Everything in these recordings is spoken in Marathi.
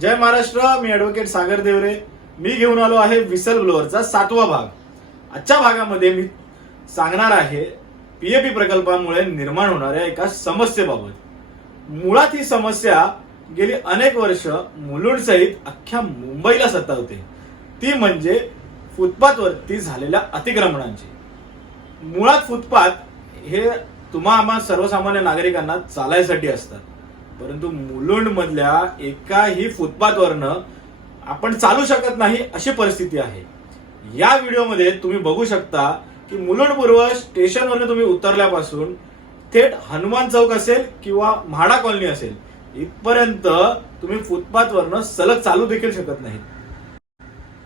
जय महाराष्ट्र. मी ॲडव्होकेट सागर देवरे. मी घेऊन आलो आहे विसल ब्लोअरचा 7वा भाग. आजच्या भागामध्ये मी सांगणार आहे पीएपी प्रकल्पामुळे निर्माण होणाऱ्या एका समस्येबाबत. मुळात ही समस्या गेली अनेक वर्ष मुलुंड सहित अख्ख्या मुंबईला सतावते. ती म्हणजे फुटपाथवरती झालेल्या अतिक्रमणांची. मुळात फुटपाथ हे आम्हा सर्वसामान्य नागरिकांना चालायसाठी असतात, परंतु मुलुंड मधल्या एकाही फुटपाथवरनं आपण चालू शकत नाही अशी परिस्थिती आहे. या व्हिडिओमध्ये तुम्ही बघू शकता की मुलुंड पूर्व स्टेशनवरनं तुम्ही उतरल्यापासून थेट हनुमान चौक असेल किंवा म्हाडा कॉलनी असेल इथपर्यंत तुम्ही फुटपाथवरनं सलग चालू देखील शकत नाही.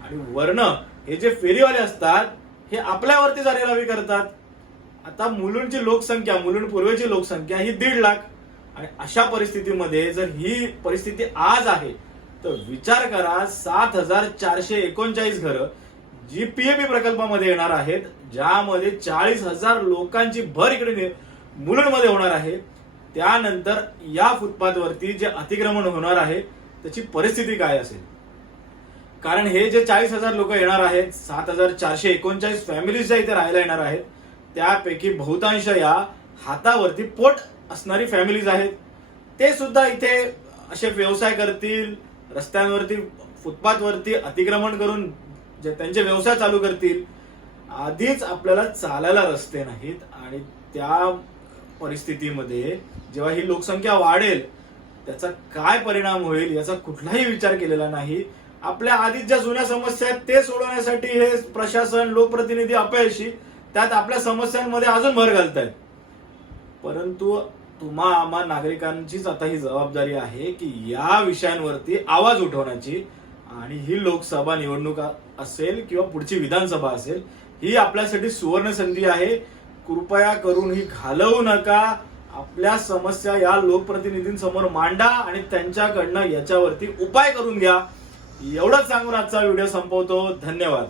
आणि वरनं हे जे फेरीवाले असतात हे आपल्यावरती जारेरावी करतात. आता मुलुंडची लोकसंख्या, मुलुंड पूर्वेची लोकसंख्या ही 1.5 लाख. आणि अशा परिस्थितीमध्ये जर ही परिस्थिती आज आहे तर विचार करा 7,439 घरं जी पीएपी प्रकल्पामध्ये येणार आहेत, ज्यामध्ये 40,000 लोकांची भर इकडे मुलुंडमध्ये होणार आहे. त्यानंतर या फुटपाथवरती जे अतिक्रमण होणार आहे त्याची परिस्थिती काय असेल. कारण हे जे 40,000 लोक येणार आहेत, 7,439 फॅमिलीज ज्या इथे राहायला येणार आहेत, त्यापैकी बहुतांश या हातावरती पोट असणारी फॅमिलीज आहेत. ते सुद्धा इथे असे व्यवसाय करतील, रस्त्यांवरती फुटपाथवरती अतिक्रमण करून जे त्यांचे व्यवसाय चालू करतील. आधीच आपल्याला चालायला रस्ते नाहीत आणि त्या परिस्थितीमध्ये जेव्हा ही लोकसंख्या वाढेल त्याचा काय परिणाम होईल याचा कुठलाही विचार केलेला नाही. आपल्या आधीच ज्या जुन्या समस्या आहेत ते सोडवण्यासाठी हे प्रशासन, लोकप्रतिनिधी अपयशी, त्यात आपल्या समस्यांमध्ये अजून भर घालतायत. परंतु आम्हा नागरिकांचीच आता ही जबाबदारी आहे की या विषयांवरती आवाज उठवण्याची. आणि ही लोकसभा निवडणूक असेल किंवा पुढची विधानसभा असेल, ही आपल्यासाठी सुवर्ण संधी आहे. कृपया करून ही घालवू नका. आपल्या समस्या या लोकप्रतिनिधींसमोर मांडा आणि त्यांच्याकडनं याच्यावरती उपाय करून घ्या. एवढंच सांगून आजचा व्हिडिओ संपवतो. धन्यवाद.